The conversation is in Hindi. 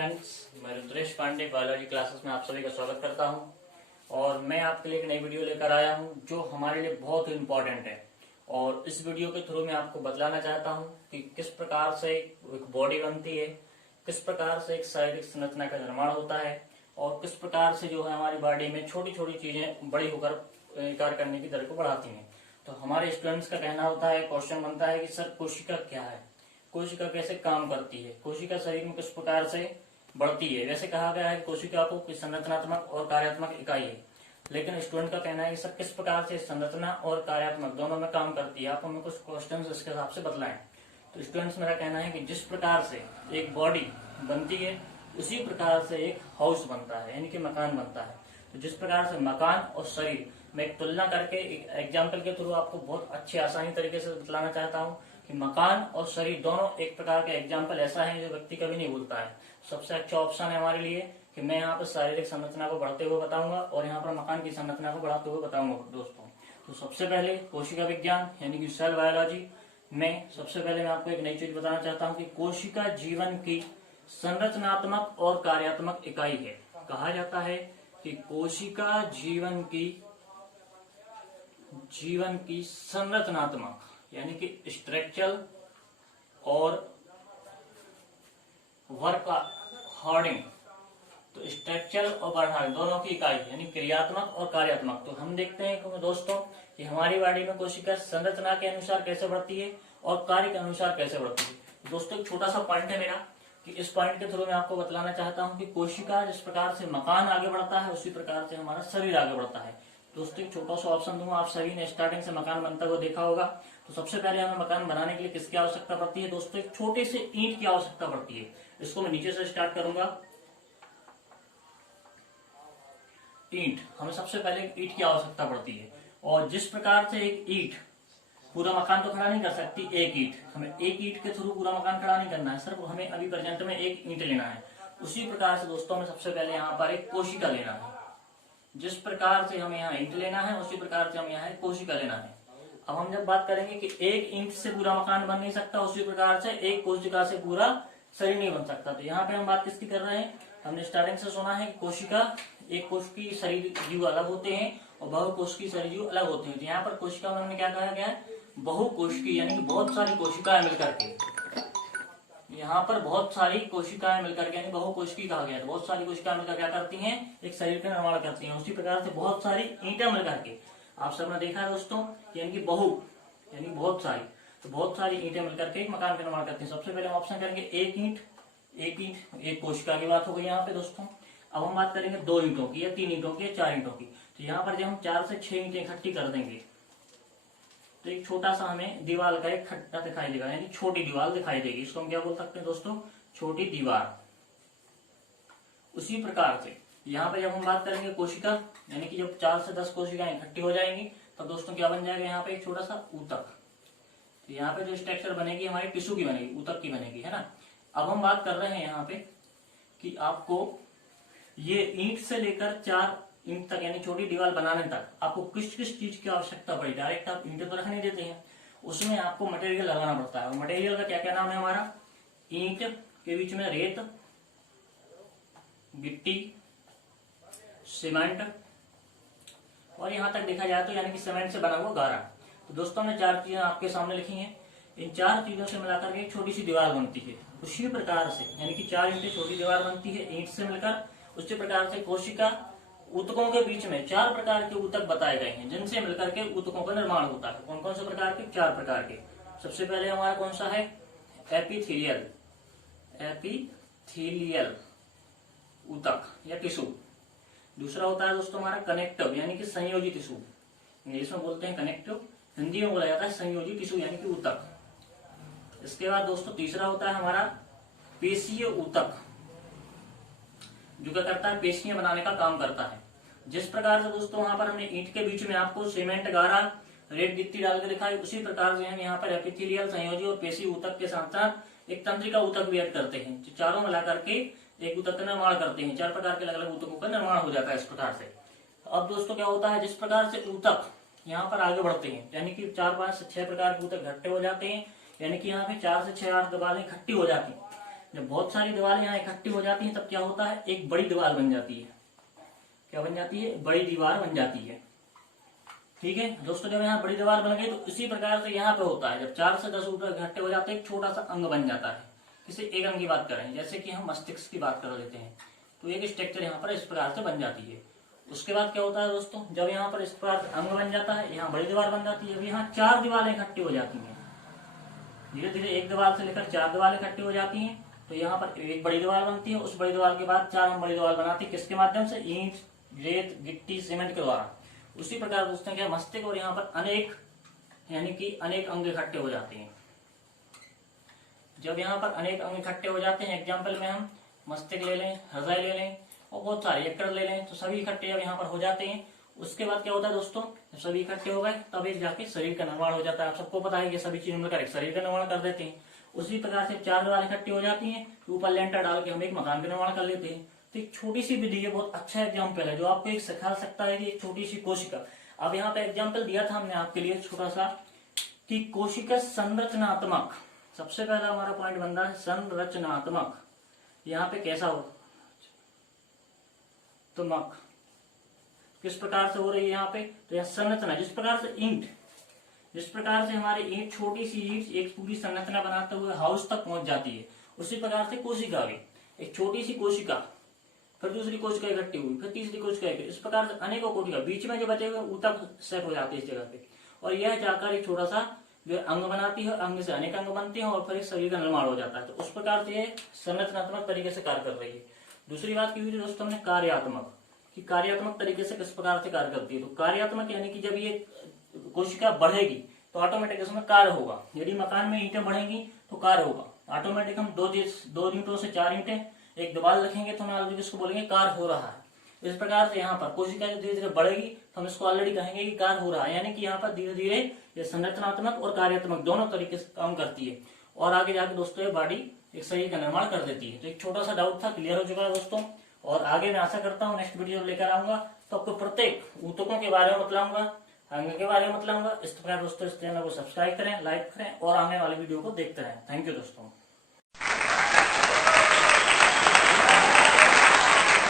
फ्रेंड्स, मैं रुद्रेश पांडे बायोलॉजी क्लासेस में आप सभी का स्वागत करता हूं। और मैं आपके लिए एक नई वीडियो लेकर आया हूं जो हमारे लिए बहुत ही इम्पोर्टेंट है। और इस वीडियो के थ्रू मैं आपको बतलाना चाहता हूं कि किस प्रकार से एक बॉडी बनती है, किस प्रकार से एक शारीरिक संरचना का निर्माण होता है और किस प्रकार से जो है हमारी बॉडी में छोटी छोटी चीजें बड़ी होकर कार्य करने की दर को बढ़ाती हैं। तो हमारे स्टूडेंट्स का कहना होता है, क्वेश्चन बनता है कि सर कोशिका क्या है, कोशिका कैसे काम करती है, कोशिका शरीर में किस प्रकार से बढ़ती है। वैसे कहा गया है कि कोशिका को संरचनात्मक और कार्यात्मक इकाई है, लेकिन स्टूडेंट का कहना है कि सर किस प्रकार से संरचना और कार्यात्मक दोनों में काम करती है। आप हमें कुछ क्वेश्चन इसके हिसाब से बतलाएं। तो स्टूडेंट्स, मेरा कहना है कि जिस प्रकार से एक बॉडी बनती है उसी प्रकार से एक हाउस बनता है, यानी कि मकान बनता है। तो जिस प्रकार से मकान और शरीर, मैं एक तुलना करके एक एग्जाम्पल के थ्रू आपको बहुत अच्छे आसानी तरीके से बतलाना चाहता हूँ कि मकान और शरीर दोनों एक प्रकार के एग्जाम्पल ऐसा है जो व्यक्ति कभी नहीं भूलता है। सबसे अच्छा ऑप्शन है हमारे लिए कि मैं यहाँ पर शारीरिक संरचना को बढ़ाते हुए बताऊंगा और यहाँ पर मकान की संरचना को बढ़ाते हुए बताऊंगा दोस्तों। तो सबसे पहले कोशिका विज्ञान यानी कि सेल बायोलॉजी में सबसे पहले मैं आपको एक नई चीज बताना चाहता हूँ कि कोशिका जीवन की संरचनात्मक और कार्यात्मक इकाई है। कहा जाता है कि कोशिका जीवन की संरचनात्मक यानी कि स्ट्रक्चरल और वर्क हार्डिंग, तो स्ट्रक्चरल और वर्क हार्डिंग दोनों की इकाई यानी क्रियात्मक और कार्यात्मक। तो हम देखते हैं दोस्तों कि हमारी बॉडी में कोशिका संरचना के अनुसार कैसे बढ़ती है और कार्य के अनुसार कैसे बढ़ती है। दोस्तों, एक छोटा सा पॉइंट है मेरा कि इस पॉइंट के थ्रू मैं आपको बतलाना चाहता हूं कि कोशिका जिस प्रकार से मकान आगे बढ़ता है उसी प्रकार से हमारा शरीर आगे बढ़ता है। दोस्तों, एक छोटा सा ऑप्शन दूंगा, आप सभी ने स्टार्टिंग से मकान बनता हुआ देखा होगा। तो सबसे पहले हमें मकान बनाने के लिए किसकी आवश्यकता पड़ती है दोस्तों? एक छोटे से ईंट की आवश्यकता पड़ती है। इसको मैं नीचे से स्टार्ट करूंगा। ईंट, हमें सबसे पहले ईंट की आवश्यकता पड़ती है। और जिस प्रकार से एक ईंट पूरा मकान तो खड़ा नहीं कर सकती, एक ईंट, हमें एक ईंट के थ्रू पूरा मकान खड़ा नहीं करना है, सिर्फ हमें अभी प्रेजेंट में एक ईंट लेना है। उसी प्रकार से दोस्तों हमें सबसे पहले यहाँ पर एक कोशिका लेना है। जिस प्रकार से हमें यहाँ ईंट लेना है उसी प्रकार से हमें यहाँ कोशिका लेना है। अब हम जब बात करेंगे कि एक ईंट से पूरा मकान बन नहीं सकता, उसी प्रकार से एक कोशिका से पूरा शरीर नहीं बन सकता। तो यहाँ पे हम बात किसकी कर रहे हैं? हमने स्टार्टिंग से सुना है कि कोशिका, एक कोशिकीय शरीर जीव अलग होते हैं और बहुकोशिकीय शरीर जीव अलग होते हैं। तो यहाँ पर कोशिका में हमने क्या कहा गया है? बहुकोशिकीय, यानी कि बहुत सारी कोशिकाएं मिलकर के, यहाँ पर बहुत सारी कोशिकाएं मिलकर के यानी बहुकोशिकीय कहा गया है। बहुत सारी कोशिकाएं मिलकर क्या करती हैं? एक शरीर का निर्माण करती हैं। उसी प्रकार से बहुत सारी ईंटें मिलकर के, आप सबने देखा है दोस्तों, यानी कि बहु यानी बहुत सारी, तो बहुत सारी ईंटें मिलकर के एक मकान का निर्माण करती हैं। सबसे पहले हम ऑप्शन करेंगे एक ईंट, एक कोशिका की बात हो गई यहाँ पे दोस्तों। अब हम बात करेंगे 2 ईंटों की या 3 ईंटों की या 4 ईंटों की। तो यहाँ पर जब हम 4 से 6 ईंटें इकट्ठी कर देंगे तो एक छोटा सा हमें दीवार का एक खड्डा दिखाई देगा, यानी छोटी दीवार दिखाई देगी। इसको हम क्या बोल सकते हैं दोस्तों? छोटी दीवार। उसी प्रकार से यहाँ पे जब हम बात करेंगे कोशिका, यानी कि जब 4 से 10 कोशिकाएं इकट्ठी हो जाएंगी तब दोस्तों क्या बन जाएगा? यहाँ पे एक छोटा सा ऊतक। तो यहाँ पे जो स्ट्रक्चर बनेगी हमारी टिश्यू की बनेगी, ऊतक की बनेगी, है ना। अब हम बात कर रहे हैं यहाँ पे कि आपको ये ईंट से लेकर 4 ईंट तक यानी छोटी दीवार बनाने तक आपको किस किस चीज की आवश्यकता पड़ी। डायरेक्ट आप ईंटें तो रख नहीं देते हैं, उसमें आपको मटेरियल लगाना पड़ता है। और मटेरियल का क्या क्या नाम है हमारा? ईंट के बीच में रेत, गिट्टी, सीमेंट और यहाँ तक देखा जाए तो यानी कि सीमेंट से बना हुआ गारा। तो दोस्तों ने 4 चीजें आपके सामने लिखी हैं। इन 4 चीजों से मिलाकर के एक छोटी सी दीवार बनती है। उसी प्रकार से यानी कि 4 ईंटें छोटी दीवार बनती है ईंट से मिलकर। उसी प्रकार से कोशिका, ऊतकों के बीच में 4 प्रकार के ऊतक बताए गए हैं जिनसे मिलकर के ऊतकों का निर्माण होता है। कौन कौन से प्रकार के? 4 प्रकार के। सबसे पहले हमारा कौन सा है? एपिथेलियल ऊतक या टिश्यू। दूसरा होता है दोस्तों हमारा कनेक्टिव यानी कि संयोजी टिश्यू, इंग्लिश में बोलते हैं कनेक्टिव, हिंदी में बोला जाता है संयोजी टिश्यू यानी कि ऊतक। इसके बाद दोस्तों तीसरा होता है हमारा पेशीय ऊतक, जो क्या करता है? पेशियां बनाने का काम करता है। जिस प्रकार से दोस्तों वहां पर हमने ईंट के बीच में आपको सीमेंट, गारा, रेत, गिट्टी डाल के दिखाई, उसी प्रकार से हम यहाँ पर एपिथेलियल, संयोजी और पेशी ऊतक के साथ साथ एक तंत्रिका ऊतक भी ऐड करते हैं। चारों मिला करके एक ऊतक का निर्माण करते हैं। 4 प्रकार के अलग अलग ऊतकों का निर्माण हो जाता है इस प्रकार से। अब दोस्तों क्या होता है? जिस प्रकार से ऊतक यहाँ पर आगे बढ़ते हैं यानी कि 4, 5 से 6 प्रकार के ऊतक इकट्ठे हो जाते हैं, यानी कि यहाँ पे 4 से 6, 8 दीवारें इकट्ठी हो जाती हैं। जब बहुत सारी दीवारें यहाँ इकट्ठी हो जाती हैं तब क्या होता है, एक बड़ी दीवार बन जाती है। क्या बन जाती है, बड़ी दीवार बन जाती है। ठीक है दोस्तों, जब यहाँ बड़ी दीवार बन गई तो इसी प्रकार से यहाँ पे होता है, जब 4 से 10 ऊपर इकट्ठे हो जाते हैं एक छोटा सा अंग बन जाता है। किसी एक अंग की बात करें, जैसे कि हम मस्तिष्क की बात कर लेते हैं, तो एक स्ट्रक्चर यहाँ पर इस प्रकार से बन जाती है। उसके बाद क्या होता है दोस्तों, जब यहाँ पर इस प्रकार से अंग बन जाता है, यहाँ बड़ी दीवार बन जाती है। अब यहाँ 4 दीवारें इकट्ठी हो जाती हैं, धीरे धीरे एक दीवार से लेकर 4 दीवारें इकट्ठी हो जाती हैं। तो यहाँ पर एक बड़ी दीवार बनती है, उस बड़ी दीवार के बाद 4 हम बड़ी दीवार बनाती है, किसके माध्यम से, ईंट, रेत, गिट्टी, सीमेंट के द्वारा। उसी प्रकार दोस्तों क्या मस्तिष्क और यहाँ पर अनेक यानी कि अनेक अंग इकट्ठे हो जाते हैं। जब यहाँ पर अनेक अंग इकट्ठे हो जाते हैं, एग्जाम्पल में हम मस्तिष्क ले लें, हृदय ले लें और बहुत सारे यकृत ले लें, तो सभी इकट्ठे जब यहाँ पर हो जाते हैं, उसके बाद क्या होता है दोस्तों, जब सभी इकट्ठे हो गए तब एक जाके शरीर का निर्माण हो जाता है। आप सबको पता है कि सभी चीजें मिलकर एक शरीर का निर्माण कर देते हैं। उसी प्रकार से 4 दीवार इकट्ठी हो जाती हैं, ऊपर लेंटर डाल के हम एक मकान का निर्माण कर लेते हैं। तो एक छोटी सी विधि है, बहुत अच्छा एग्जाम्पल है जो आपको एक सिखा सकता है कि एक छोटी सी कोशिका। अब यहाँ पे एग्जाम्पल दिया था हमने आपके लिए छोटा सा कि कोशिका संरचनात्मक, सबसे पहला हमारा पॉइंट बन रहा है संरचनात्मक। यहाँ पे कैसा हो त्मक किस प्रकार से हो रही है यहाँ पे, तो यह संरचना, जिस प्रकार से ईंट, जिस प्रकार से हमारी ईंट छोटी सी ईंट एक पूरी संरचना बनाते हुए हाउस तक पहुंच जाती है, उसी प्रकार से कोशिका भी एक छोटी सी कोशिका, फिर दूसरी कोशिका इकट्ठी हुई, फिर तीसरी कोशिका इकट्ठी, इस प्रकार से अनेकों कोशिका, बीच में जो बचे हुए ऊतक सेट हो जाते हैं इस जगह पे, और यह जाकर एक छोटा सा जो अंग बनाती है, अंग से अनेक अंग बनते हैं और फिर एक शरीर का निर्माण हो जाता है। तो उस प्रकार से ये संरचनात्मक तरीके से कार्य कर रही है। दूसरी बात की हुई थी दोस्तों हमने कार्यात्मक, कि कार्यात्मक तरीके से किस प्रकार से कार्य करती है। तो कार्यात्मक यानी कि जब ये कोशिका बढ़ेगी तो ऑटोमेटिक इसमें कार्य होगा। यदि मकान में ईंटें बढ़ेंगी तो कार्य होगा, ऑटोमेटिक हम 2 ईंटों से 4 ईंटें एक दीवार रखेंगे तो हम इसको बोलेंगे कार्य हो रहा है। इस प्रकार से यहाँ पर कोशिका धीरे धीरे बढ़ेगी तो हम इसको ऑलरेडी कहेंगे कि कार्य हो रहा है, यानी कि यहाँ पर धीरे धीरे ये संरचनात्मक और कार्यात्मक दोनों तरीके से काम करती है और आगे जाकर दोस्तों ये बॉडी एक शरीर का निर्माण कर देती है। तो एक छोटा सा डाउट था, क्लियर हो चुका है दोस्तों, और आगे मैं आशा करता हूँ नेक्स्ट वीडियो लेकर आऊंगा तो आपको प्रत्येक ऊतकों के बारे में बतलाऊंगा, अंग के बारे में बतलाऊंगा। इस प्रकार दोस्तों इस चैनल को सब्सक्राइब करें, लाइक करें और आने वाले वीडियो को देखते रहें। थैंक यू दोस्तों।